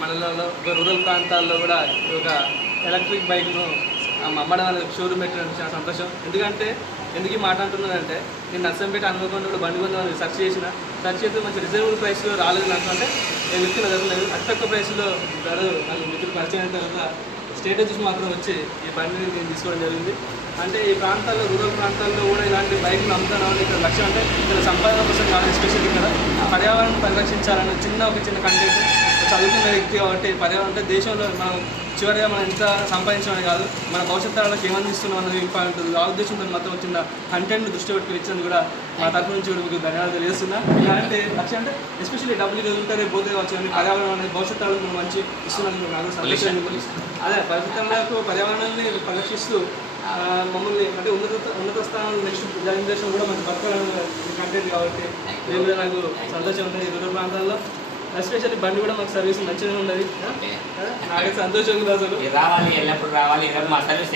మనలలో rural ప్రాంతాల్లో కూడా ఒక ఎలక్ట్రిక్ బైక్ను అమ్మడం అనేది షోరూమ్ పెట్టడం చాలా సంతోషం. ఎందుకు ఈ మాట అంటున్నానంటే, నేను నర్సంపేట హనుమకొండలో బండి కొందామని సెర్చ్ చేస్తే మంచి రిజర్వబుల్ ప్రైస్లో రాలేదు నాకు. అంటే నేను వ్యక్తిలో జరగలేదు, అతి తక్కువ ప్రైస్లో నాకు మిత్రులు పరిచయం అయిన తర్వాత స్టేటస్ చూసి మాత్రం వచ్చి ఈ బండిని నేను తీసుకోవడం జరిగింది. అంటే ఈ ప్రాంతాల్లో రూరల్ ప్రాంతాల్లో కూడా ఇలాంటి బైక్లు అమ్ముతున్నామని ఇక్కడ లక్ష్యం. అంటే ఇక్కడ సంపాదన కోసం కాదు, ఎస్పెషల్ ఇక్కడ పర్యావరణం పరిరక్షించాలని ఒక చిన్న కంటెంట్. చదువుకున్న వ్యక్తి కాబట్టి పర్యావరణం అంటే దేశంలో మనం చివరిగా మనం ఎంత సంపాదించడమే కాదు, మన భవిష్యత్ తరాలకు ఏమందిస్తున్నాం అన్నది ఇంపార్టెంట్. ఆ ఉద్దేశంతో మొత్తం వచ్చిన కంటెంట్ని దృష్టి పెట్టుకుని ఇచ్చినందుకు కూడా మా తరఫు నుంచి కూడా మీకు ధన్యవాదాలు తెలియజేస్తున్నా. ఇలాంటి లక్ష్యం అంటే ఎస్పెషల్లీ డబ్బులు ఎదుగుతారే పోతే వచ్చు అని పర్యావరణం అనేది భవిష్యత్ తరాలకు మంచి ఇస్తున్నందుకు నాకు సంతోషం. అదే భవిష్యత్ తరాలకు పర్యావరణాన్ని పరిరక్షిస్తూ మమ్మల్ని అంటే ఉన్నత స్థానాలు నెక్స్ట్ జనరేషన్ కూడా మంచి బతకాలని కంటెంట్ కాబట్టి నేను కూడా నాకు సంతోషం ఉంటుంది. రూరల్ ప్రాంతాల్లో ఎస్పెషల్లీ బండి కూడా మాకు సర్వీస్ మంచిగా ఉన్నది. నాకు సంతోషం ఉంది. అసలు రావాలి, ఎల్లప్పుడు రావాలి. మా సర్వీస్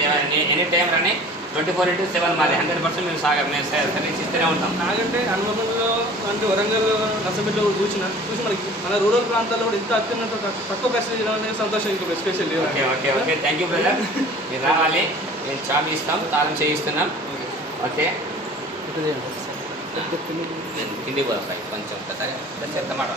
ఎనీ టైం రాని 24/7 మాది 100% మేము సర్వీస్ ఇస్తూనే ఉంటాం. నాకంటే హనుమకొండలో అంటే వరంగల్లో నర్సంపేటలో చూసి మనకి మన రూరల్ ప్రాంతాల్లో కూడా ఇంత అత్యున్నత తక్కువ ప్రెస్టేజ్ అనేది సంతోషం. ఇంకా especially okay thank you brother. మీరు రావాలి, నేను చాబీ ఇస్తాం, తాళం చేయిస్తున్నాం. ఓకే కింది పోతాయి కొంచెం చెప్తామాట.